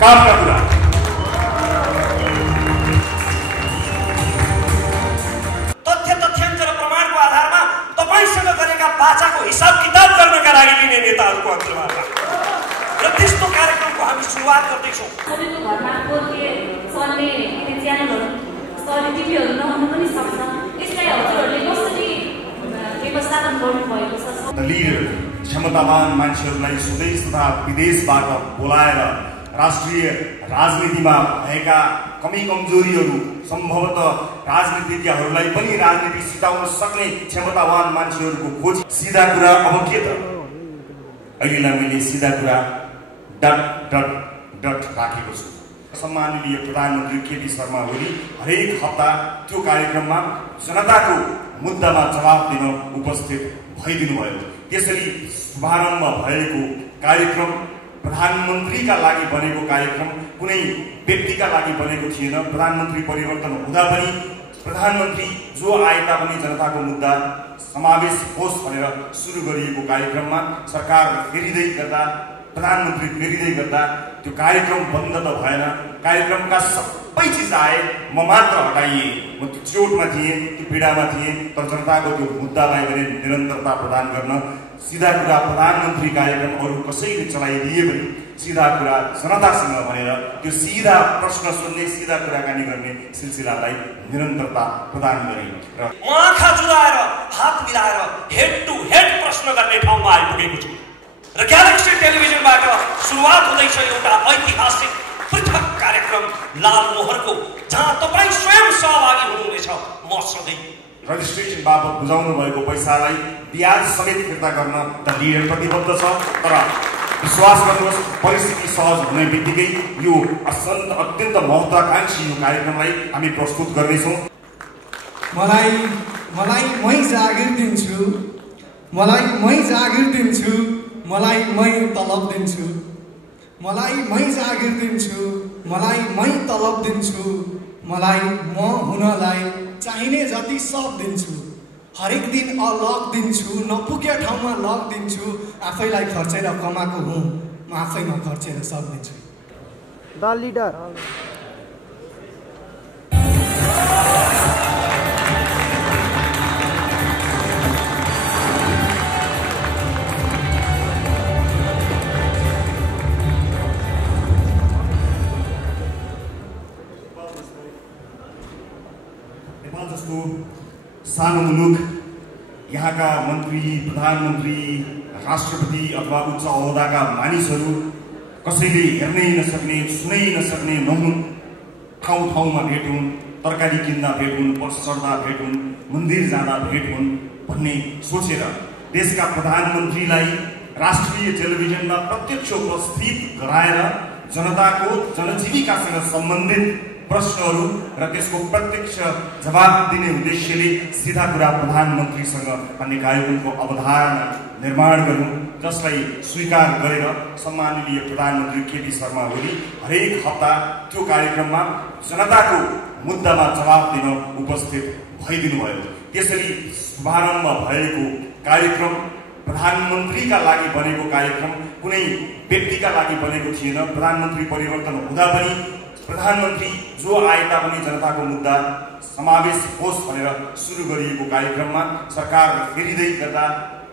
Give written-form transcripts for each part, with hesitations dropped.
कामका कुरा। तथ्याङ्क र प्रमाणको आधारमा तपाईसँग गरेका बाचाको हिसाब किताब गर्नका लागि लिने नेताहरूको अन्तर्वार्ता र त्यस्तो कार्यक्रमको हामी सुरुवात गर्दैछौँ। सबैको घरमा पोर्के चल्ने च्यानलहरू टिभीहरू नहुन पनि सक्छ। यसलाई हजुरहरूले कसरी व्यवस्थापन गर्नुभएको छ? दलीय क्षमतावान मान्छेहरूलाई स्वदेश तथा विदेशबाट बोलाएर राष्ट्रिय राजनीतिमा भएका कमी कमजोरीहरू सम्भवतः राजनीतिज्ञहरूलाई पनि राजनीति सिकाउन सक्ने क्षमतावान मान्छेहरूको खोज। सिधा कुरा अब के त अहिलेलाई मैले सिधा कुरा डट डट डट राखेको छु। सम्माननीय प्रधानमन्त्री केपी शर्मा ओली हरेक हप्ता त्यो कार्यक्रममा जनताको मुद्दामा जवाब दिन उपस्थित भइदिनु भयो। त्यसरी शुभारम्भ भएको कार्यक्रम प्रधानमन्त्रीका लागि बनेको कार्यक्रम कुनै व्यक्तिका लागि बनेको थिएन। प्रधानमन्त्री परिवर्तन हुँदा पनि प्रधानमन्त्री जो आए तापनि जनताको मुद्दा समावेश होस् भनेर सुरु गरिएको कार्यक्रममा सरकार फेरिँदै गर्दा प्रधानमन्त्री फेरिँदै गर्दा त्यो कार्यक्रम बन्द त भएन। कार्यक्रमका सबै चिज आए, म मात्र हटाइए। म त्यो चोटमा थिएँ, त्यो पीडामा थिएँ, तर जनताको त्यो मुद्दालाई भने निरन्तरता प्रदान गर्न सिधा कुरा प्रधानमन्त्री कार्यक्रम अरू कसैले चलाइदिए पनि सिधा कुरा जनतासँग भनेर त्यो सिधा प्रश्न सोध्ने सिधा कुराकानी गर्ने सिलसिलालाई निरन्तरता प्रदान गरे र आँखा जुदाएर हात मिलाएर हेड टु हेड प्रश्न गर्ने ठाउँमा आइपुगेको छु। र ग्यालेक्सी टेलिभिजनबाट सुरुवात हुँदैछ एउटा ऐतिहासिक पृथक कार्यक्रम लालमोहरको, जहाँ तपाईँ स्वयं सहभागी हुनुहुनेछ। म सधैँ रजिस्ट्रेसन बापत बुझाउनु भएको पैसालाई ब्याज समेत फिर्ता गर्न द लिडर प्रतिबद्ध छ। तर विश्वास गर्नुहोस्, परिस्थिति सहज हुने बित्तिकै यो अत्यन्त महत्त्वाकांक्षी यो कार्यक्रमलाई हामी प्रस्तुत गर्नेछौँ। मलाई मै जागिर दिन्छु, मलाई मै जागिर दिन्छु, मलाई मै तलब दिन्छु, मलाई मै जागिर दिन्छु, मलाई मै तलब दिन्छु, मलाई म हुनलाई चाहिने जति सब दिन्छु, हरेक दिन अलग दिन्छु, नपुगे ठाउँमा लग दिन्छु, आफैलाई खर्चेर कमाएको हुँ, म आफैमा खर्चेर सब दिन्छु। द लिडर जस्तो सानो मुलुक, यहाँका मन्त्री, प्रधानमन्त्री, राष्ट्रपति अथवा उच्च अहोदाका मानिसहरू कसैले हेर्नै नसक्ने, सुनै नसक्ने नहुन्। ठाउँ ठाउँमा भेट हुन्, तरकारी किन्दा भेट हुन्, बस चढ्दा भेट हुन्, मन्दिर जाँदा भेट हुन् भन्ने सोचेर देशका प्रधानमन्त्रीलाई राष्ट्रिय टेलिभिजनमा प्रत्यक्ष उपस्थित गराएर जनताको जनजीविकासँग सम्बन्धित प्रश्नहरू र त्यसको प्रत्यक्ष जवाब दिने उद्देश्यले सिधा कुरा प्रधानमन्त्रीसँग भन्ने कार्यक्रमको अवधारणा निर्माण गर्नु, जसलाई स्वीकार गरेर सम्माननीय प्रधानमन्त्री केपी शर्मा ओली हरेक हप्ता त्यो कार्यक्रममा जनताको मुद्दामा जवाब दिन उपस्थित भइदिनु भयो। त्यसरी शुभारम्भ भएको कार्यक्रम प्रधानमन्त्रीका लागि बनेको कार्यक्रम कुनै व्यक्तिका लागि बनेको थिएन। प्रधानमन्त्री परिवर्तन हुँदा पनि प्रधानमन्त्री जो आए तापनि जनताको मुद्दा समावेश होस् भनेर सुरु गरिएको कार्यक्रममा सरकार फेरिँदै गर्दा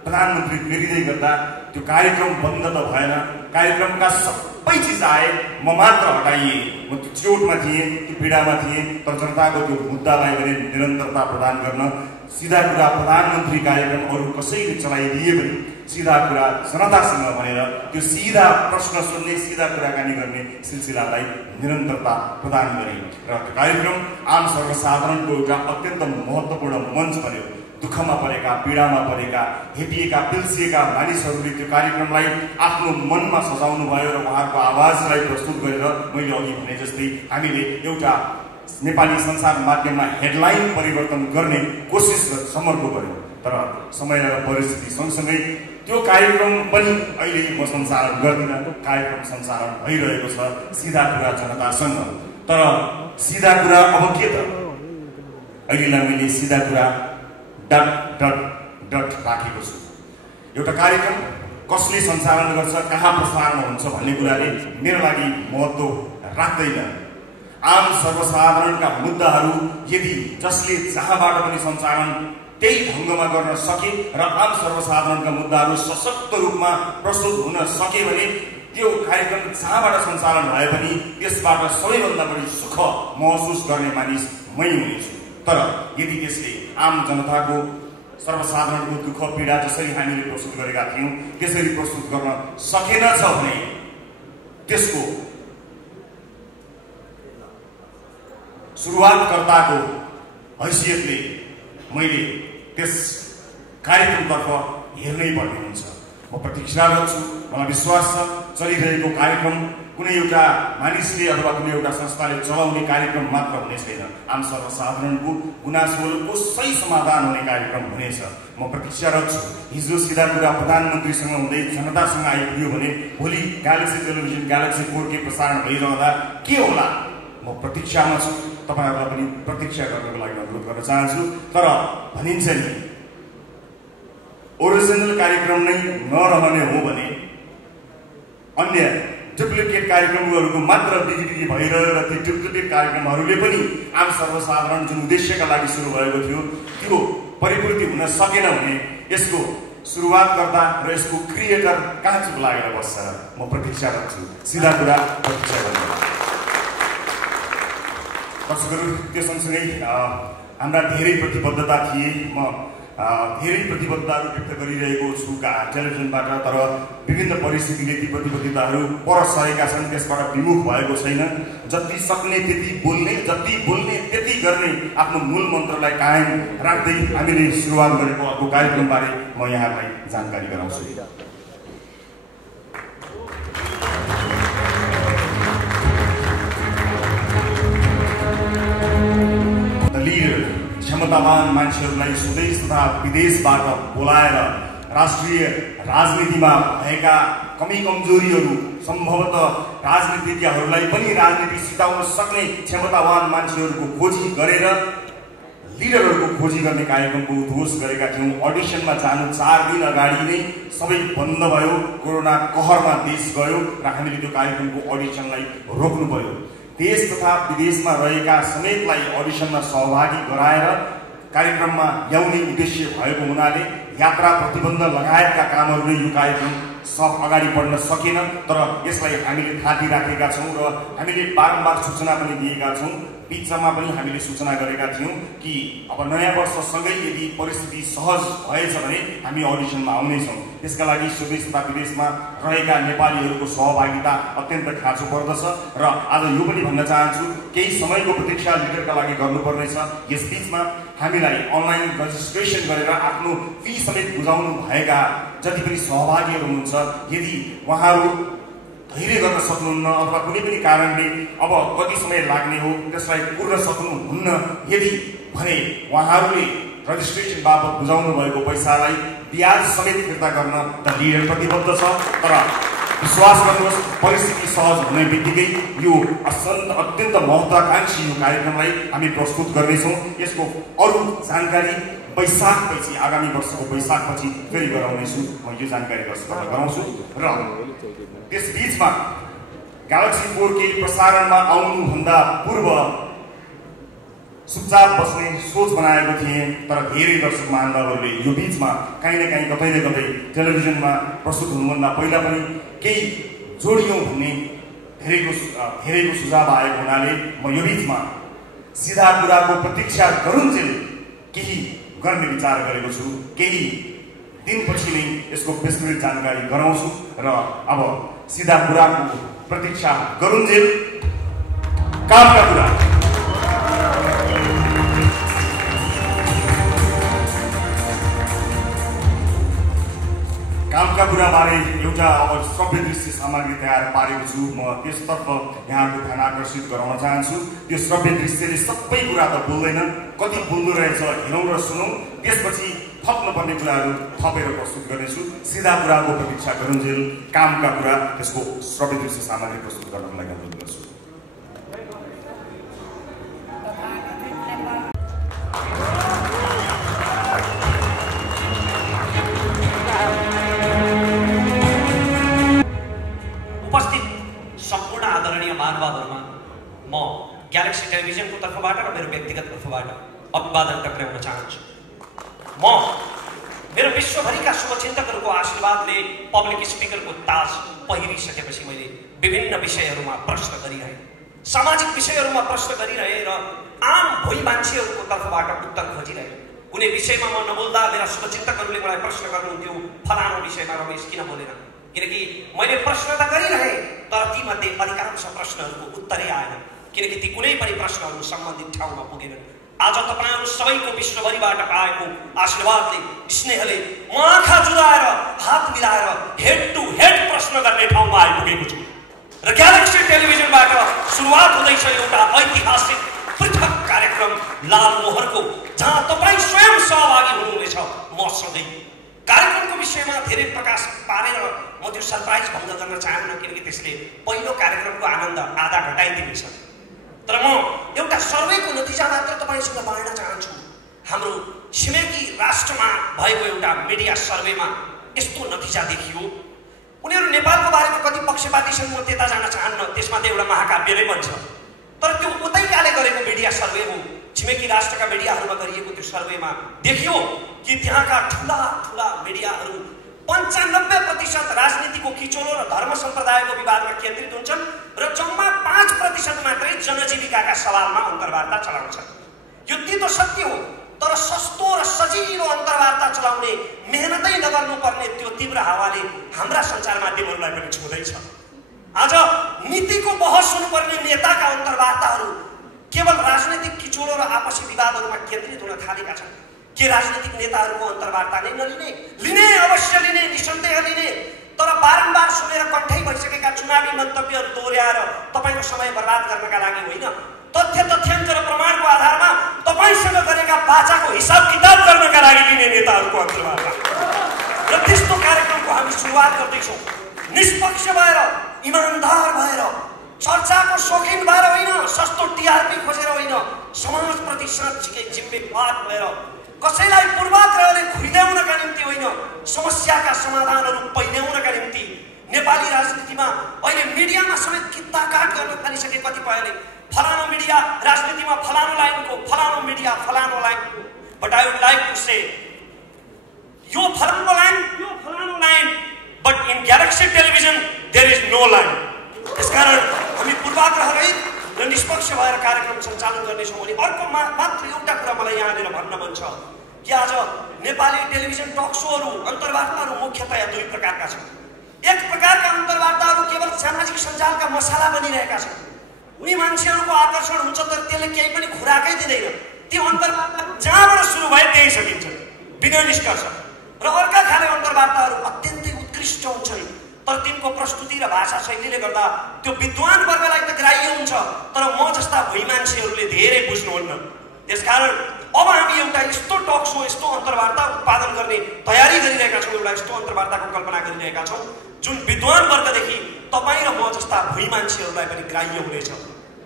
प्रधानमन्त्री फेरिँदै गर्दा त्यो कार्यक्रम बन्द त भएन। कार्यक्रमका सबै चिज आए, म मात्र हटाइए। म त्यो चोटमा थिएँ, त्यो पीडामा थिएँ, तर जनताको त्यो मुद्दालाई भने निरन्तरता प्रदान गर्न सिधा कुरा प्रधानमन्त्री कार्यक्रम अरू कसैले चलाइदिए पनि सिधा कुरा जनतासँग भनेर त्यो सिधा प्रश्न सोध्ने सिधा कुराकानी गर्ने सिलसिलालाई निरन्तरता प्रदान गरे र त्यो कार्यक्रम आम सर्वसाधारणको एउटा अत्यन्त महत्त्वपूर्ण मञ्च बन्यो। दुःखमा परेका, पीडामा परेका, हेपिएका, पिल्सिएका मानिसहरूले त्यो कार्यक्रमलाई आफ्नो मनमा सजाउनु भयो र उहाँहरूको आवाजलाई प्रस्तुत गरेर मैले अघि भने जस्तै हामीले एउटा नेपाली सञ्चार माध्यममा हेडलाइन परिवर्तन गर्ने कोसिस समर्पण गर्यो। तर समय र परिस्थिति सँगसँगै त्यो कार्यक्रम पनि अहिले म सञ्चालन गर्दिनँ। कार्यक्रम सञ्चालन भइरहेको छ सिधा कुरा जनतासँग। तर सिधा कुरा अब के त अहिलेलाई मैले सिधा कुरा डट डट डट राखेको छु। एउटा कार्यक्रम कसले सञ्चालन गर्छ, कहाँ प्रसारण हुन्छ भन्ने कुराले मेरो लागि महत्त्व राख्दैन। आम सर्वसाधारणका मुद्दाहरू यदि जसले जहाँबाट पनि सञ्चालन त्यही ढङ्गमा गर्न सके र आम सर्वसाधारणका मुद्दाहरू सशक्त रूपमा प्रस्तुत हुन सके भने त्यो कार्यक्रम जहाँबाट सञ्चालन भए पनि त्यसबाट सबैभन्दा बढी सुख महसुस गर्ने मानिस मै हुनेछु। तर यदि त्यसले आम जनताको सर्वसाधारणको दुःख पीडा जसरी हामीले प्रस्तुत गरेका थियौँ त्यसरी प्रस्तुत गर्न सकेनछ भने त्यसको सुरुवातकर्ताको हैसियतले मैले त्यस कार्यक्रमतर्फ हेर्नै पर्ने हुन्छ। म प्रतीक्षारत छु। मलाई विश्वास छ चलिरहेको कार्यक्रम कुनै एउटा मानिसले अथवा कुनै एउटा संस्थाले चलाउने कार्यक्रम मात्र हुने छैन, आम सर्वसाधारणको गुनासोहरूको सही समाधान हुने कार्यक्रम हुनेछ। म प्रतीक्षारत छु। हिजो सिधा कुरा प्रधानमन्त्रीसँग हुँदै जनतासँग आइपुग्यो भने भोलि ग्यालेक्सी टेलिभिजन ग्यालेक्सी 4K प्रसारण भइरहँदा के होला? म प्रतीक्षामा छु। तपाईँहरूलाई पनि प्रतीक्षा गर्नको लागि अनुरोध गर्न चाहन्छु। तर भनिन्छ नि ओरिजिनल कार्यक्रम नै नरहने हो भने अन्य डुप्लिकेट कार्यक्रमहरूको मात्र बिगी भइरह्यो र ती डुप्लिकेट कार्यक्रमहरूले पनि आम सर्वसाधारण जुन उद्देश्यका लागि सुरु भएको थियो त्यो परिपूर्ति हुन सकेन भने यसको सुरुवातकर्ता र यसको क्रिएटर कहाँ चुप लागेर बस्छ? म प्रतीक्षारत छु। सिधा कुरा प्रतीक्षा गर्नु। दर्शकहरू, त्यो सँगसँगै हाम्रा धेरै प्रतिबद्धता थिए। म धेरै प्रतिबद्धताहरू व्यक्त गरिरहेको छु टेलिभिजनबाट, तर विभिन्न परिस्थितिले ती प्रतिबद्धताहरू पर सरेका छन्, त्यसबाट विमुख भएको छैन। जति सक्ने त्यति बोल्ने, जति बोल्ने त्यति गर्ने आफ्नो मूल मन्त्रलाई कायम राख्दै हामीले सुरुवात गरेको अर्को कार्यक्रमबारे म यहाँलाई जानकारी गराउँछु। क्षमतावान मान्छेहरूलाई स्वदेश तथा विदेशबाट बोलाएर राष्ट्रिय राजनीतिमा भएका कमी कमजोरीहरू सम्भवतः राजनीतिज्ञहरूलाई पनि राजनीति सिकाउन सक्ने क्षमतावान मान्छेहरूको खोजी गरेर लिडरहरूको खोजी गर्ने कार्यक्रमको उद्घोष गरेका थियौँ। अडिसनमा जानु 4 दिन अगाडि नै सबै बन्द भयो। कोरोना कहरमा देश गयो र हामीले त्यो कार्यक्रमको अडिसनलाई रोक्नु पर्यो। देश तथा विदेशमा रहेका समेतलाई अडिसनमा सहभागी गराएर कार्यक्रममा ल्याउने उद्देश्य भएको हुनाले यात्रा प्रतिबन्ध लगायतका कामहरूले यो कार्यक्रम सब अगाडि बढ्न सकेन। तर यसलाई हामीले थाती राखेका छौँ र हामीले बारम्बार सूचना पनि दिएका छौँ। बिचमा पनि हामीले सूचना गरेका थियौँ कि अब नयाँ वर्षसँगै यदि परिस्थिति सहज भएछ भने हामी अडिसनमा आउनेछौँ। त्यसका लागि स्वदेश तथा विदेशमा रहेका नेपालीहरूको सहभागिता अत्यन्त खाँचो पर्दछ र आज यो पनि भन्न चाहन्छु केही समयको प्रतीक्षा लिडरका लागि गर्नुपर्नेछ। यस बिचमा हामीलाई अनलाइन रजिस्ट्रेसन गरेर आफ्नो फी समेत बुझाउनु भएका जति पनि सहभागीहरू हुनुहुन्छ, यदि उहाँहरू धैर्य गर्न सक्नुहुन्न अथवा कुनै पनि कारणले अब कति समय लाग्ने हो त्यसलाई पूर्ण सक्नुहुन्न यदि भने उहाँहरूले रजिस्ट्रेसन बापत बुझाउनु भएको पैसालाई ब्याज समेत फिर्ता गर्न द लिडर प्रतिबद्ध छ। तर विश्वास गर्नुहोस्, परिस्थिति सहज हुने बित्तिकै यो अत्यन्त महत्त्वाकांक्षी यो कार्यक्रमलाई हामी प्रस्तुत गर्नेछौँ। यसको अरू जानकारी वैशाखपछि, आगामी वर्षको वैशाखपछि फेरि गराउनेछु। म यो जानकारी दर्शकहरूलाई गराउँछु। र त्यस बीचमा ग्यालेक्सी 4K प्रसारणमा आउनुभन्दा पूर्व चुपचाप बस्ने सोच बनाएको थिएँ, तर धेरै दर्शक महानुभावहरूले यो बीचमा काहीँ न काहीँ कतै न कतै टेलिभिजनमा प्रस्तुत हुनुभन्दा पहिला पनि केही जोडियौँ भन्ने धेरैको सुझाव आएको हुनाले म यो बीचमा सिधा कुराको प्रतीक्षा गरुन्जेल केही गर्ने विचार गरेको छु। केही दिनपछि नै यसको विस्तृत जानकारी गराउँछु र अब सिधा कुराको प्रतीक्षा गरुन्जेल कामका कुरा। कामका कुराबारे एउटा अब श्रव्य दृश्य सामग्री तयार पारेको छु। म त्यसतर्फ यहाँको ध्यान आकर्षित गराउन चाहन्छु। त्यो श्रव्य दृश्यले सबै कुरा त बोल्दैन, कति बोल्दो रहेछ हेरौँ र सुनौँ, त्यसपछि थप्नुपर्ने कुराहरू थपेर प्रस्तुत गर्नेछु। सिधा कुराको प्रतीक्षा गरुन्जेल कामका कुरा, त्यसको श्रव्य दृश्य सामग्री प्रस्तुत गर्नको लागि अनुरोध गर्छु। महानुभावहरुमा म ग्यालेक्सी टेलिभिजनको तर्फबाट र मेरो व्यक्तिगत तर्फबाट अभिवादन टक्राउन चाहन्छु। म मेरो विश्वभरिका शुभचिन्तकहरूको आशीर्वादले पब्लिक स्पिकरको ताज पहिरिसकेपछि मैले विभिन्न विषयहरूमा प्रश्न गरिरहेँ, सामाजिक विषयहरूमा प्रश्न गरिरहेँ र आम भोइ मान्छेहरूको तर्फबाट उत्तर खोजिरहेँ। कुनै विषयमा म नबोल्दा मेरा शुभचिन्तकहरूले मलाई प्रश्न गर्नुहुन्थ्यो, फलानु विषयमा रमेश किन बोलेन? किनकि मैले प्रश्न त गरिरहेँ तर तीमध्ये अधिकांश प्रश्नहरूको उत्तरै आएन, किनकि ती कुनै पनि प्रश्नहरू सम्बन्धित ठाउँमा पुगेनन्। आज तपाईहरु सबैको विश्वभरिबाट पाएको आशीर्वादले, स्नेहले म आँखा जुदाएर हात मिलाएर हेड टु हेड प्रश्न गर्ने ठाउँमा आइपुगेको छु र ग्यालेक्सी टेलिभिजनबाट सुरुवात हुँदैछ एउटा ऐतिहासिक पृथक कार्यक्रम लाल मोहरको, जहाँ तपाईँ स्वयं सहभागी हुनुहुनेछ मसँगै। कार्यक्रमको विषयमा धेरै प्रकाश पारेर म त्यो सरप्राइज भङ्ग गर्न चाहन्न, किनकि त्यसले पहिलो कार्यक्रमको आनन्द आधा घटाइदिनेछ। तर म एउटा सर्वेको नतिजा मात्र तपाईसँग बाँड्न चाहन्छु। हाम्रो छिमेकी राष्ट्रमा भएको एउटा मिडिया सर्वेमा यस्तो नतिजा देखियो। उनीहरू नेपालको बारेमा कति पक्षपाती छन् म त्यता जान चाहन्न, त्यसमा त एउटा महाकाव्य नै बन्छ। तर त्यो उतैकाले गरेको मिडिया सर्वे हो, छिमेकी राष्ट्रका मिडियाहरूमा गरिएको त्यो सर्वेमा देखियो कि त्यहाँका ठुला ठुला मिडियाहरू 95% राजनीतिको किचोलो र धर्म सम्प्रदायको विवादमा केन्द्रित हुन्छन् र जम्मा 5% मात्रै जनजीविकाका सवालमा अन्तर्वार्ता चलाउँछन्। यो तीतो सत्य हो, तर सस्तो र सजिलो अन्तर्वार्ता चलाउने मेहनतै नगर्नुपर्ने त्यो तीव्र हावाले हाम्रा सञ्चार माध्यमहरूलाई पनि छुँदैछ। आज नीतिको बहस हुनुपर्ने नेताका अन्तर्वार्ताहरू केवल राजनीतिक किचोलो र आपसी विवादहरूमा केन्द्रित हुन थालेका छन्। के राजनीतिक नेताहरूको अन्तर्वार्ता नै नलिने? लिने, अवश्य लिने, निसन्देह लिने, तर बारम्बार सुनेर कण्ठै भइसकेका चुनावी मन्तव्यहरू दोहोर्याएर तपाईँको समय बर्बाद गर्नका लागि होइन, तथ्य तथ्याङ्क र प्रमाणको आधारमा तपाईँसँग गरेका बाचाको हिसाब किताब गर्नका लागि लिने नेताहरूको अन्तर्वार्ता र त्यस्तो कार्यक्रमको हामी सुरुवात गर्दैछौँ। निष्पक्ष भएर, इमानदार भएर, चर्चाको शौखिन भएर होइन, सस्तो टिआरपी खोजेर होइन, समाजप्रति साँच्चीकै जिम्मेवार भएर, कसैलाई पूर्वाग्रहले खुइल्याउनका निम्ति होइन, समस्याका समाधानहरू पहिल्याउनका निम्ति। नेपाली राजनीतिमा अहिले मिडियामा समेत कित्ताकाट गर्न थालिसके कतिपयले, फलानु मिडिया राजनीतिमा फलानु लाइनको, फलानु मिडिया फलानु लाइनको। But I would like to say यो फलानु लाइन, यो फलानु line, but in Galaxy Television there is no line. त्यसकारण हामी पूर्वाग्रह रहित र निष्पक्ष भएर कार्यक्रम सञ्चालन गर्नेछौँ। अनि अर्को मात्र एउटा कुरा मलाई यहाँनिर भन्न मन छ कि आज नेपाली टेलिभिजन टक सोहरू, अन्तर्वार्ताहरू मुख्यतया दुई प्रकारका छन्। एक प्रकारका अन्तर्वार्ताहरू केवल सामाजिक सञ्जालका मसाला बनिरहेका छन्। उनी मान्छेहरूको आकर्षण हुन्छ तर त्यसले केही पनि खुराकै दिँदैन। ती अन्तर्वार्ता जहाँबाट सुरु भए त्यही सकिन्छन् बिना निष्कर्ष। र अर्का खाले अन्तर्वार्ताहरू अत्यन्तै उत्कृष्ट हुन्छन्, तर तिनको प्रस्तुति र भाषा शैलीले गर्दा त्यो विद्वान वर्गलाई त ग्राह्य हुन्छ, तर म जस्ता भोइ मान्छेहरूले धेरै बुझ्नुहुन्न। त्यसकारण अब हामी एउटा यस्तो टक सो, यस्तो अन्तर्वार्ता उत्पादन गर्ने तयारी गरिरहेका छौँ, एउटा यस्तो अन्तर्वार्ताको कल्पना गरिरहेका छौँ जुन विद्वान वर्गदेखि तपाईँ र म जस्ता भोइ मान्छेहरूलाई पनि ग्राह्य हुनेछ।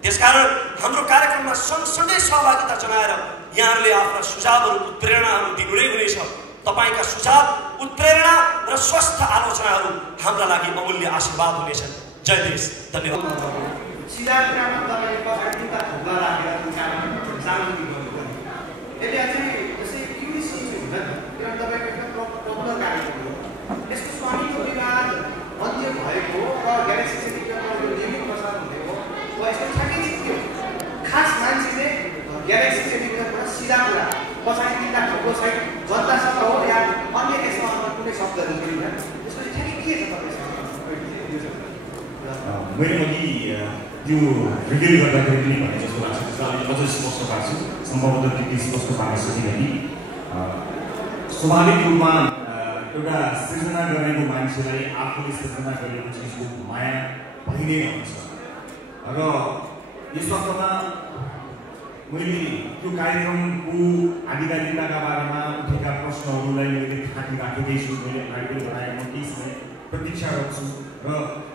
त्यसकारण हाम्रो कार्यक्रममा सँगसँगै सहभागिता जनाएर यहाँहरूले आफ्ना सुझावहरू, उत्प्रेरणाहरू दिनु नै हुनेछ। तपाईका सुझाव, उत्प्रेरणा र स्वस्थ आलोचनाहरू हाम्रा लागि अमूल्य आशीर्वाद हुनेछन्। जय देश, धन्यवाद। खास मान्छेले ग्यालेक्सी टेलिभिजनबाट सिधा कुरा पछाडि तिनवटा ठुलो साइड जनतासँग हो या अन्य यसमा कुनै शब्दहरू दिँदैन, त्यसपछि ठ्याक्कै के छ तपाईँसँग? मैले अघि त्यो रिभिल गर्दाखेरि पनि भने जस्तो लाग्छ, त्यसलाई अझ स्पष्ट पार्छु, सम्भवतः त्यति स्पष्ट पार्न सकिनँ कि स्वाभाविक रूपमा एउटा सृजना गरेको मान्छेलाई आफूले सृजना गरेको चिजको माया भइ नै रहन्छ। र यस अर्थमा मैले त्यो कार्यक्रमको आधिकारिकताका बारेमा उठेका प्रश्नहरूलाई मैले थाहा राखेकै छु। मैले अगाडि पनि बनाएको केही समय प्रतीक्षा गर्छु र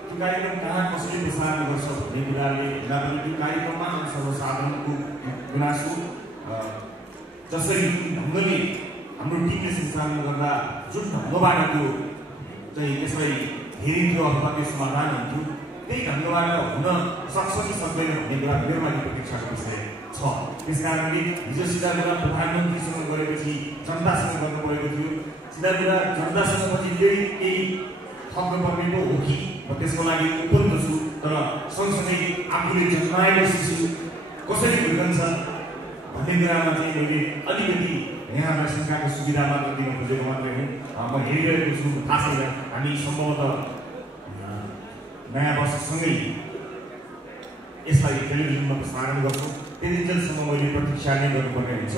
त्यो कार्यक्रम कहाँ कसले प्रसारण गर्छ भन्ने कुराले हुँदा पनि त्यो कार्यक्रममा सर्वसाधारणको गुनासो जसरी ढङ्गले हाम्रो टिमले सञ्चालन गर्दा जुन ढङ्गबाट त्यो चाहिँ त्यसलाई हेरिन्थ्यो अथवा त्यो समाधान हुन्थ्यो त्यही ढङ्गबाट हुन सक्छ कि सक्दैन भन्ने कुरा मेरो लागि प्रतीक्षाको विषय छ। त्यस कारणले हिजो सिधा कुरा प्रधानमन्त्रीसँग गरेपछि जनतासँग गर्नुभएको थियो, सिधा कुरा जनतासँग पछि फेरि केही थप्नुपर्ने पो हो कि म त्यसको लागि ओपन त छु। तर सँगसँगै आफूले जन्माएको शिशु कसरी हुर्कन्छ भन्ने कुरामा चाहिँ मैले अलिकति यहाँलाई शङ्काको सुविधा मात्र दिन खोजेको मात्रै हो। म हेरिरहेको छु, थाहा छैन हामी सम्भवतः नयाँ वर्षसँगै यसलाई टेलिभिजनमा प्रसारण गर्छौँ। त्यति जेलसम्म मैले प्रतीक्षा नै गर्नुपर्ने हुन्छ।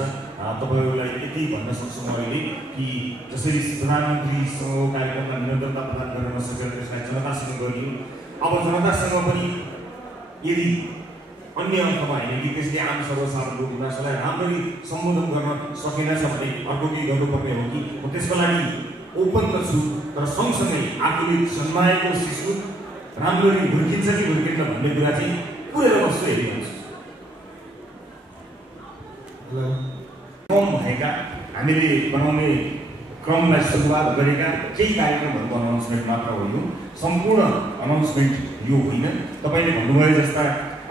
तपाईँहरूलाई यति भन्न सक्छु मैले कि जसरी प्रधानमन्त्रीसँग कार्यक्रममा निरन्तरता प्रदान गर्न नसकेर त्यसलाई जनतासँग गरियो, अब जनतासँग पनि यदि अन्य अर्थमा होइन कि त्यसले आम सर्वसाधारणको गुनासोलाई राम्ररी सम्बोधन गर्न सकेनछ भने अर्को केही गर्नुपर्ने हो कि म त्यसको लागि ओपन त छु। तर सँगसँगै आफूले जन्माएको शिशु राम्ररी हुर्किन्छ कि हुर्किन्छ भन्ने कुरा चाहिँ पुरै वस्तु हेरिन्छ। कम भएका हामीले बनाउने क्रमलाई सुरुवात गरेका केही कार्यक्रमहरूको अनाउन्समेन्ट मात्र हो। यो सम्पूर्ण अनाउन्समेन्ट यो होइन। तपाईँले भन्नुभयो जस्ता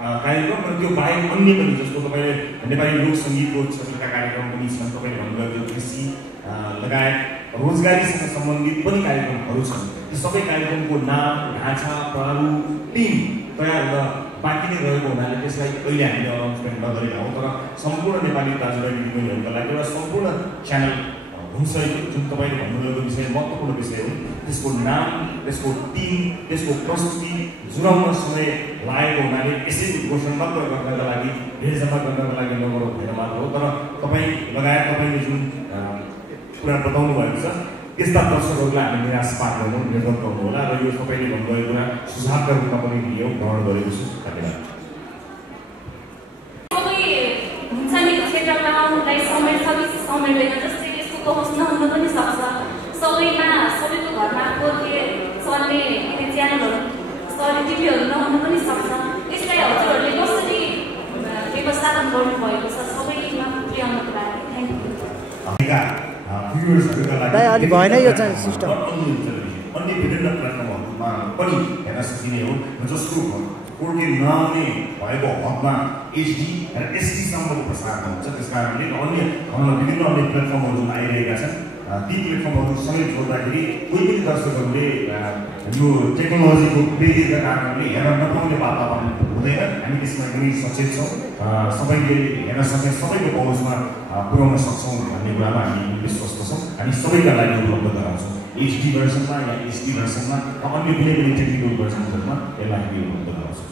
कार्यक्रम र त्यो बाहेक अन्य पनि, जस्तो तपाईँले नेपाली लोक सङ्गीतको क्षेत्रका कार्यक्रम पनि छन्। तपाईँले भन्नुभयो कृषि लगायत रोजगारीसँग सम्बन्धित पनि कार्यक्रमहरू छन्। ती सबै कार्यक्रमको नाम, ढाँचा, प्रारूप, टिम तयार हुन बाँकी नै रहेको हुनाले त्यसलाई अहिले हामीले अनाउन्समेन्ट नगरेका हौँ। तर सम्पूर्ण नेपाली दाजुभाइ दिदीबहिनीहरूका लागि एउटा सम्पूर्ण च्यानल हुन्छ जुन तपाईँले भन्नुभएको विषय महत्त्वपूर्ण विषय हो। त्यसको नाम, त्यसको टिम, त्यसको प्रस्तुति जुराउन समय लागेको हुनाले यसै घोषणा मात्र गर्नका लागि, भेट जम्मा गर्नका लागि नगरौँ भनेर मात्र हो। तर तपाईँ लगायत तपाईँले जुन कुरा बताउनु भएको छ त्यस्ता दर्शकहरूलाई हामी निराश पार्दैनौँ, निर्धन गर्नु होला। र यो तपाईँले भन्नुभएको कुरा सुझावका रूपमा पनि लियो, ग्रहण गरेको छु। धन्यवाद। हुन्छ नि क्षेत्रमा आउनुलाई समय समेट्दैन, जस्तै यसको पहुँच नहुन पनि सक्छ। सबैमा सबैको घरमा के चल्ने च्यानलहरू, टिभीहरू नहुन पनि सक्छ। यसलाई हजुरहरूले कसरी व्यवस्थापन गर्नुभएको छ सबैमा पुर्याउनको लागि? Thank you. अलि भएन यो चाहिँ सिस्टम। अन्य विभिन्न प्लेटफर्महरूमा पनि हेर्न सकिने हो, जसको 4K नआउने भएको हकमा HD र SD सम्मको प्रसारण हुन्छ। त्यस कारणले अन्य विभिन्न अन्य प्लेटफर्महरू जुन आइरहेका छन् ती प्लेटफर्महरू समेत जोड्दाखेरि कोही पनि दर्शकहरूले यो टेक्नोलोजीको वृद्धिका कारणले हेर्न नपाउने वातावरण हुँदैन। हामी त्यसमा एकदमै सचेत छौँ। सबैले हेर्न सक्ने सबैको पहुँचमा पुर्याउन सक्छौँ भन्ने कुरामा हामी विश्वस्त छौँ। हामी सबैका लागि उपलब्ध गराउँछौँ, HD भर्सनमा या SD भर्सनमा र अन्य कुनै पनि टेक्निकल भर्सनहरूमा यसलाई हामी उपलब्ध गराउँछौँ।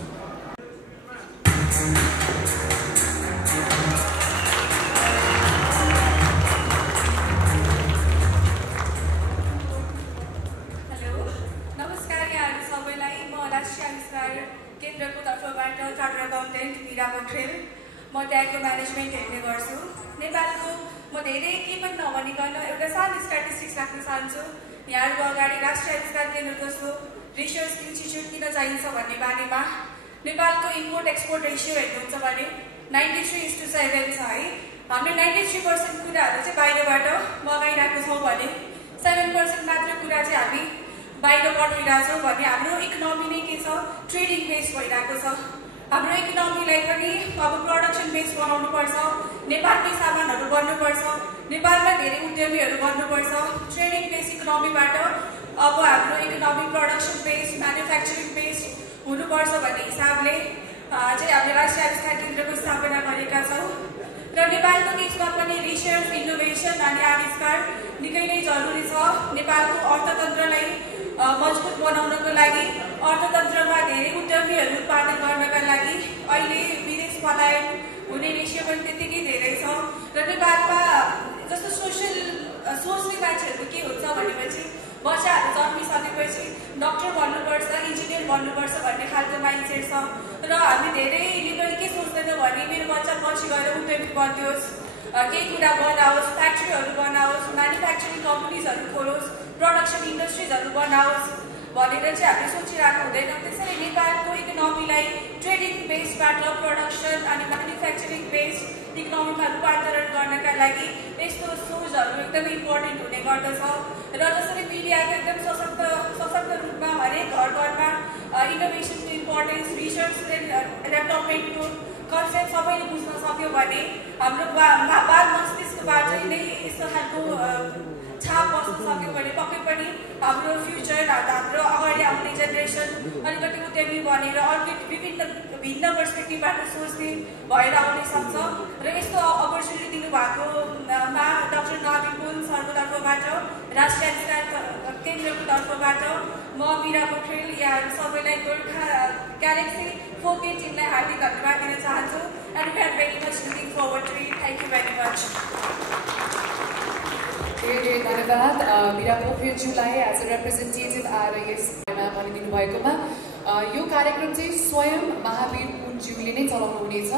म त्यहाँको म्यानेजमेन्ट हेर्ने गर्छु। नेपालको म धेरै के पनि नभनिकन एउटा सानो स्ट्याटिस्टिक्स राख्न चाहन्छु। यहाँहरूको अगाडि राष्ट्रिय आविष्कार केन्द्र जस्तो रिसर्च इन्स्टिच्युट किन चाहिन्छ भन्ने बारेमा नेपालको इम्पोर्ट एक्सपोर्ट रेसियो हेर्नुहुन्छ भने 93:7 छ है। हामीले 93% कुराहरू चाहिँ बाहिरबाट मगाइरहेको छौँ भने 7% मात्र कुरा चाहिँ हामी बाहिर पठाइरहेछौँ भने हाम्रो इकोनोमी नै के छ, ट्रेडिङ बेस भइरहेको छ। हाम्रो इकोनोमीलाई पनि अब प्रोडक्सन बेस बनाउनुपर्छ, नेपालकै सामानहरू बन्नुपर्छ, नेपालमा धेरै उद्यमीहरू बन्नुपर्छ। ट्रेडिङ बेस इकोनोमीबाट अब हाम्रो economy production base, manufacturing base हुनुपर्छ भन्ने हिसाबले चाहिँ हामीले राष्ट्रिय आविष्कार केन्द्रको स्थापना गरेका छौँ। र नेपालको केसमा पनि रिसर्च, इनोभेसन अनि आविष्कार निकै नै जरुरी छ। नेपालको अर्थतन्त्रलाई मजबुत बनाउनको लागि, अर्थतन्त्रमा धेरै उद्यमीहरू उत्पादन गर्नका लागि अहिले विदेश पलायन हुने रेसियो पनि त्यतिकै धेरै छ। र नेपालमा जस्तो सोच्ने मान्छेहरू के हुन्छ भनेपछि बच्चाहरू जन्मिसकेपछि डक्टर बन्नुपर्छ, इन्जिनियर बन्नुपर्छ भन्ने खालको माइन्डसेट छ। र हामी धेरैले पनि के सोच्दैनौँ भने मेरो बच्चा पछि गएर उद्यमी बनियोस्, केही कुरा बनाओस्, फ्याक्ट्रीहरू बनाओस्, म्यानुफ्याक्चरिङ कम्पनीजहरू खोलोस्, प्रोडक्सन इन्डस्ट्रिजहरू बनाओस् भनेर चाहिँ हामीले सोचिरहेको हुँदैन। त्यसैले नेपालको इकोनोमीलाई ट्रेडिङ बेसबाट प्रोडक्सन अनि म्यानुफ्याक्चरिङ बेस इकोनोमीमा रूपान्तरण गर्नका लागि यस्तो सोचहरू एकदमै इम्पोर्टेन्ट हुने गर्दछ। र जसरी मिडियाको एकदम सशक्त रूपमा हरेक घर घरमा इनोभेसन इम्पोर्टेन्स रिसर्च डेभलपमेन्टको कन्सेप्ट सबैले बुझ्न सक्यो भने हाम्रो बाल मस्तिष्कबाट नै यस्तो खालको छाप बस्न सक्यो भने पक्कै पनि हाम्रो फ्युचर हाम्रो अगाडि आउने जेनेरेसन अलिकति उद्यमी बनेर अर्को भिन्न पर्सपेक्टिभबाट सोच्ने भएर आउन सक्छ र यस्तो अपर्च्युनिटी दिनुभएकोमा डाक्टर नाबिल पुन सरको तर्फबाट राष्ट्रिय आविष्कार केन्द्रको तर्फबाट म मीरा पोखरेल यहाँहरू सबैलाई गोर्खा ग्यालेक्सी 4K टिमलाई हार्दिक धन्यवाद दिन चाहन्छु and we are very much looking forward to it thank you very much धेरै धन्यवाद मीरा पोखरेलज्यूलाई एज अ रिप्रेजेन्टेटिभ आएर यसमा भनिदिनु भएकोमा यो कार्यक्रम चाहिँ स्वयं महावीर पुनज्यूले नै चलाउनु हुनेछ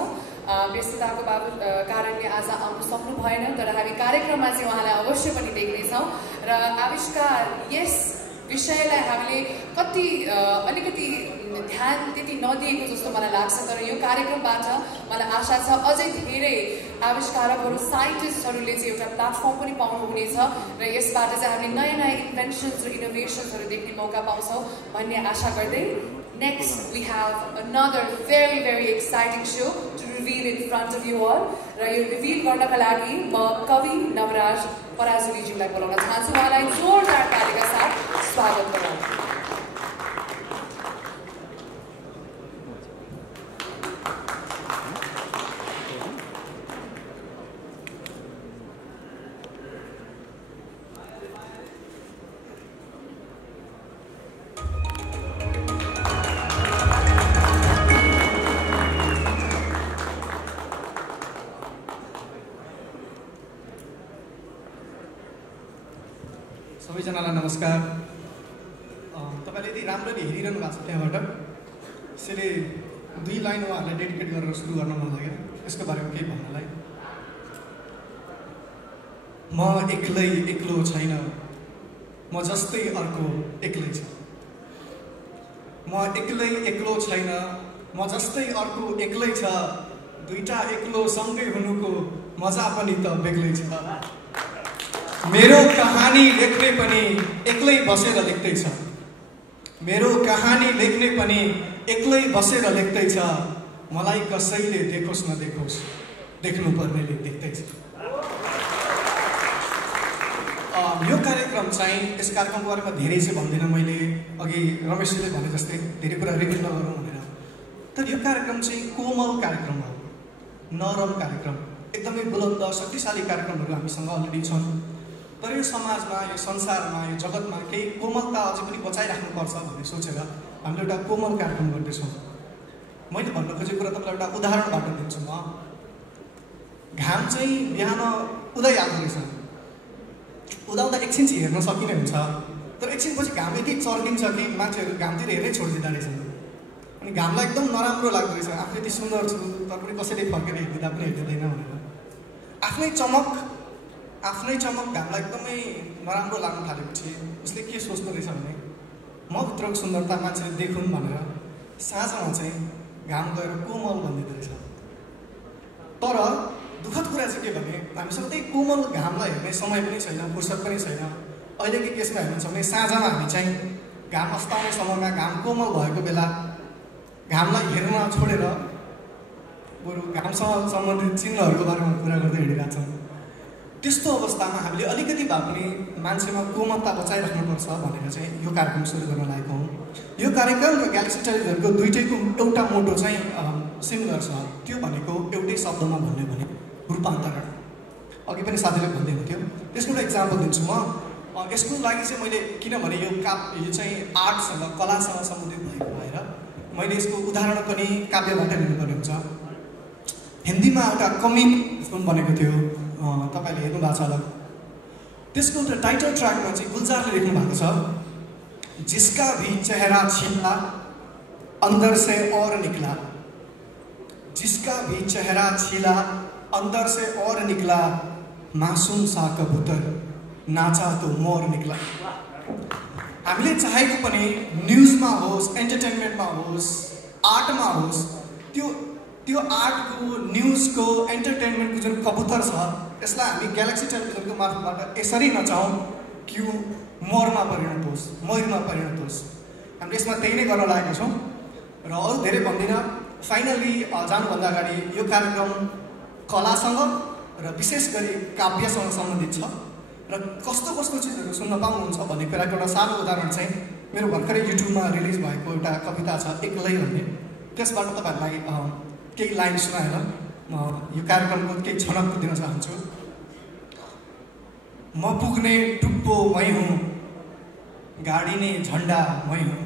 व्यस्तताको कारणले आज आउनु सक्नु भएन तर हामी कार्यक्रममा चाहिँ उहाँलाई अवश्य पनि देख्नेछौँ र आविष्कार यस विषयलाई हामीले अलिकति ध्यान त्यति नदिएको जस्तो मलाई लाग्छ तर यो कार्यक्रमबाट मलाई आशा छ अझै धेरै आविष्कारकहरू साइन्टिस्टहरूले चाहिँ एउटा प्लेटफर्म पनि पाउनुहुनेछ र यसबाट चाहिँ हामीले नयाँ नयाँ इन्भेन्सन्स र इनोभेसन्सहरू देख्ने मौका पाउँछौँ भन्ने आशा गर्दै next we have another very very exciting show to reveal in front of you all र यो रिभिल गर्नका लागि म कवि नवराज पराजुलीज्यूलाई बोलाउन चाहन्छु उहाँलाई जोरदार तालीका साथ स्वागत गराउँछु सबैजनालाई नमस्कार तपाईँले यदि राम्ररी हेरिरहनु भएको छ त्यहाँबाट यसैले 2 लाइन उहाँहरूलाई डेडिकेट गरेर सुरु गर्न मन लाग्यो यसको बारेमा केही भन्नलाई म एक्लो छैन म जस्तै अर्को एक्लै छ म एक्लो छैन म जस्तै अर्को एक्लै छ दुईटा एक्लो सँगै हुनुको मजा पनि त बेग्लै छ मेरो कहानी लेख्ने पनि एक्लै बसेर लेख्दैछ मेरो कहानी लेख्ने पनि एक्लै बसेर लेख्दैछ मलाई कसैले देखोस् नदेखोस् देख्नुपर्नेले देख्दैछ यो कार्यक्रम चाहिँ यस कार्यक्रमको बारेमा धेरै चाहिँ भन्दिनँ मैले अघि रमेशजीले भने जस्तै धेरै कुरा रिभिल नगरौँ भनेर तर यो कार्यक्रम चाहिँ कोमल कार्यक्रम हो नरम कार्यक्रम एकदमै बुलन्द शक्तिशाली कार्यक्रमहरू हामीसँग अलरेडी छन् तर यो समाजमा यो संसारमा यो जगतमा केही कोमलता अझै पनि बचाइराख्नुपर्छ भन्ने सोचेर हामीले एउटा कोमल कार्यक्रम गर्दैछौँ मैले भन्न खोजेको कुरा तपाईँलाई एउटा उदाहरणबाट दिन्छु म घाम चाहिँ बिहान उदाइहाल्दो रहेछ उदाउँदा एकछिन चाहिँ हेर्न सकिने हुन्छ तर एकछिनपछि घाम यति चर्किन्छ कि मान्छेहरू घामतिर हेर्नै छोडिदिँदो रहेछन् अनि घामलाई एकदम नराम्रो लाग्दो रहेछ आफू यति सुन्दर छु तर पनि कसैले फर्केर हेरिदिँदा पनि हेरिदिँदैन भनेर आफ्नै चमक घामलाई एकदमै नराम्रो लाग्न थालेपछि उसले के सोच्दो रहेछ भने म भित्रको सुन्दरता मान्छेले देखुन् भनेर साँझमा चाहिँ घाम गएर कोमल भनिदिँदो रहेछ तर दुःखद कुरा चाहिँ के भने हामीसँग त्यही कोमल घामलाई हेर्ने समय पनि छैन फुर्सद पनि छैन अहिलेको केसमा हेर्नुहुन्छ भने साँझमा हामी चाहिँ घाम अस्ताउने समयमा घाम कोमल भएको बेला घामलाई हेर्न छोडेर बरु घामसँग सम्बन्धित चिन्हहरूको बारेमा कुरा गर्दै हिँडिरहेका छौँ त्यस्तो अवस्थामा हामीले अलिकति भए पनि मान्छेमा कोमलता बचाइराख्नुपर्छ भनेर चाहिँ यो कार्यक्रम सुरु गर्न लागेको हौँ यो कार्यक्रम र ग्यालेक्सी टेलिभिजनको दुईटैको एउटा मोटो चाहिँ सिमिलर छ त्यो भनेको एउटै शब्दमा भन्यो भने रूपान्तरण अघि पनि साथीले भन्दै हुन्थ्यो त्यसको एउटा इक्जाम्पल दिन्छु म यसको लागि चाहिँ मैले किनभने यो चाहिँ आर्टसँग कलासँग सम्बन्धित भएको भएर मैले यसको उदाहरण पनि काव्यबाट लिनुपर्ने हुन्छ हिन्दीमा एउटा कमिक फिल्म बनेको थियो तपाईँले हेर्नु भएको छ होला त्यसको एउटा टाइटल ट्र्याकमा चाहिँ गुलजारले लेख्नु भएको छ जिसका भी चेहरा छिला अंदर से और निकला जिसका भी चेहरा छिला अंदर से और निकला मासूम सा कबूतर नाचा तो मोर निकला हामीले चाहेको पनि न्युजमा होस् एन्टरटेनमेन्टमा होस् आर्टमा होस् त्यो आर्टको न्युजको एन्टरटेनमेन्टको जुन कबुतर छ त्यसलाई हामी ग्यालेक्सी टेलिभिजनको मार्फतबाट यसरी नचाहौँ कि मोरमा परिणत होस् मयुरमा परिणत होस् हामीले यसमा त्यही नै गर्न लागेका छौँ र अरू धेरै भन्दिनँ। फाइनली जानुभन्दा अगाडि यो कार्यक्रम कलासँग र विशेष गरी काव्यसँग सम्बन्धित छ र कस्तो कस्तो चिजहरू सुन्न पाउनुहुन्छ भन्ने कुराको एउटा सानो उदाहरण चाहिँ मेरो भर्खरै युट्युबमा रिलिज भएको एउटा कविता छ एक्लै भन्ने, त्यसबाट तपाईँहरूलाई केही लाइन सुनाएर म यो कार्यक्रमको केही छनक दिन चाहन्छु। म पुग्ने टुप्पो मै हुँ, गाडिने झन्डा मै हुँ।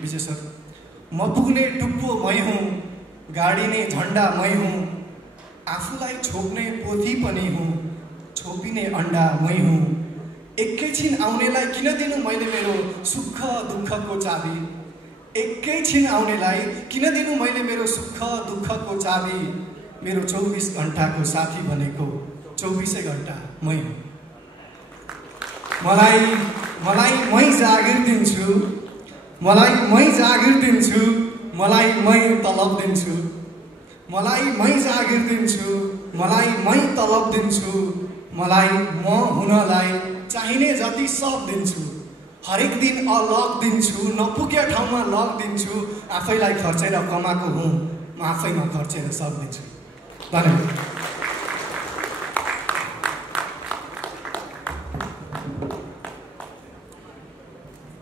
विजय सर। म पुग्ने टुप्पो मै हुँ, गाडिने झन्डा मै हुँ, आफूलाई छोप्ने पोथी पनि हुँ, छोपिने अन्डा मै हुँ। एकैछिन आउनेलाई किन दिनु मैले मेरो सुख दुःखको चाबी, एकैछिन आउनेलाई किन दिनु मैले मेरो सुख दुःखको चाबी, मेरो 24 घण्टाको साथी भनेको 24 घण्टा मै हुँ। मलाई मै जागिर दिन्छु, मलाई मै जागिर दिन्छु, मलाई मै तलब दिन्छु, मलाई मै जागिर दिन्छु, मलाई मै तलब दिन्छु, मलाई म हुनलाई चाहिने जति सब दिन्छु, हरेक दिन अलग दिन्छु, नपुग्या ठाउँमा लग दिन्छु, आफैलाई खर्चेर कमाएको हुँ, म आफैमा खर्चेर सब दिन्छु। धन्यवाद।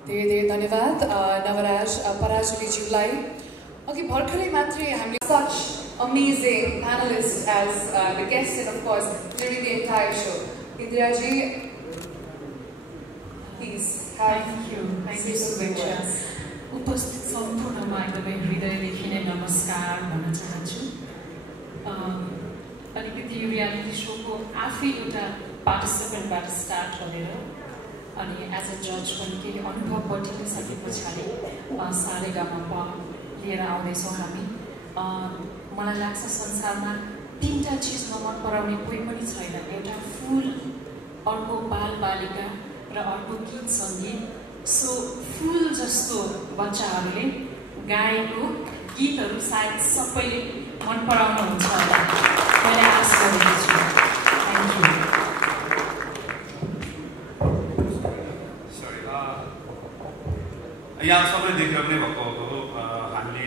धेरै धेरै धन्यवाद नवराज पराजुलीज्यूलाई। अघि भर्खरै मात्रै हामीले such amazing panelists as the guests and of course during the entire show. Indiraji, please. Thank you Suveksha. उपस्थित सम्पूर्णमा एकदमै हृदयदेखि नै नमस्कार भन्न चाहन्छु। अलिकति रियालिटी सोको आफै एउटा पार्टिसिपेन्टबाट स्टार्ट गरेर अनि एज अ जज पनि केही अनुभव बटिसके पछाडि सारेगामा लिएर आउँदैछौँ हामी। मलाई लाग्छ संसारमा 3टा चिज नमन पराउने कोही पनि छैन, एउटा फुल, अर्को बालबालिका र अर्को गीत सङ्गीत। सो फुल जस्तो बच्चाहरूले गाएको गीतहरू सायद सबैले मन पराउनुहुन्छ होला, मैले आश गरेको छु। Thank you. यहाँ सबै देखिरहने भएको हो। हामीले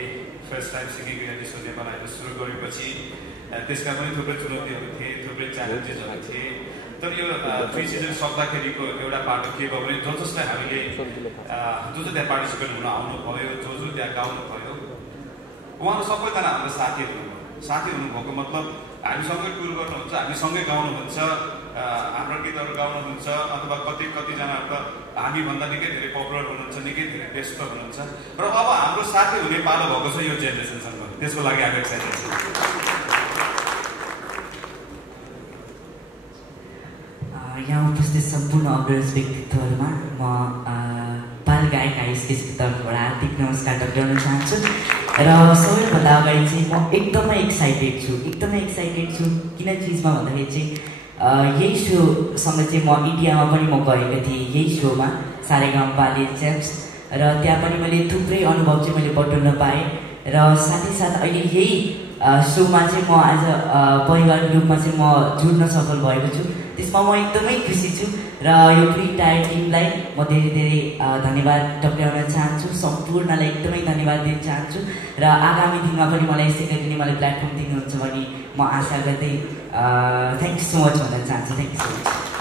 first time singing reality show Nepal Idol सुरु गरेपछि त्यसका पनि थुप्रै चुनौतीहरू थिए, थुप्रै च्यालेन्जेसहरू थिए। तर यो 3 सिजन सक्दाखेरिको एउटा बाटो के भयो भने जसलाई हामीले जो त्यहाँ पार्टिसिपेट हुन आउनुभयो, जो त्यहाँ गाउनु भयो, उहाँहरू सबैजना हाम्रो साथीहरू हुनुभएको मतलब हामीसँगै टुर गर्नुहुन्छ, हामीसँगै गाउनुहुन्छ, हाम्रो गीतहरू गाउनुहुन्छ, अथवा कतिजना त हामीभन्दा निकै धेरै पपुलर हुनुहुन्छ, निकै धेरै व्यस्त हुनुहुन्छ। र अब हाम्रो साथी हुने पालो भएको छ यो जेनेरेसनसँग, त्यसको लागि हामी एक्साइटेड छौँ। यहाँ उपस्थित सम्पूर्ण अग्रज व्यक्तित्वहरूमा म बाल गायक आइसकेको तर्फबाट हार्दिक नमस्कार टक्राउन चाहन्छु। र सबैभन्दा अगाडि चाहिँ म एकदमै एक्साइटेड छु किन चिजमा भन्दाखेरि चाहिँ यही सोसँग चाहिँ म इन्डियामा पनि म गएको थिएँ, यही सोमा सारेगामापाले च्याम्प्स, र त्यहाँ पनि मैले थुप्रै अनुभव चाहिँ मैले बटुल्न पाएँ। र साथै अहिले यही सोमा चाहिँ म आज परिवारको रूपमा चाहिँ म जुड्न सफल भएको छु, त्यसमा म एकदमै खुसी छु। र यो पुरै टायर टिमलाई म धेरै धेरै धन्यवाद टक्राउन चाहन्छु, सम्पूर्णलाई एकदमै धन्यवाद दिन चाहन्छु। र आगामी दिनमा पनि मलाई यसै गरी मलाई प्लेटफर्म दिनुहुन्छ भने म आशा गर्दै थ्याङ्क यू सो मच भन्न चाहन्छु। Thank you so much.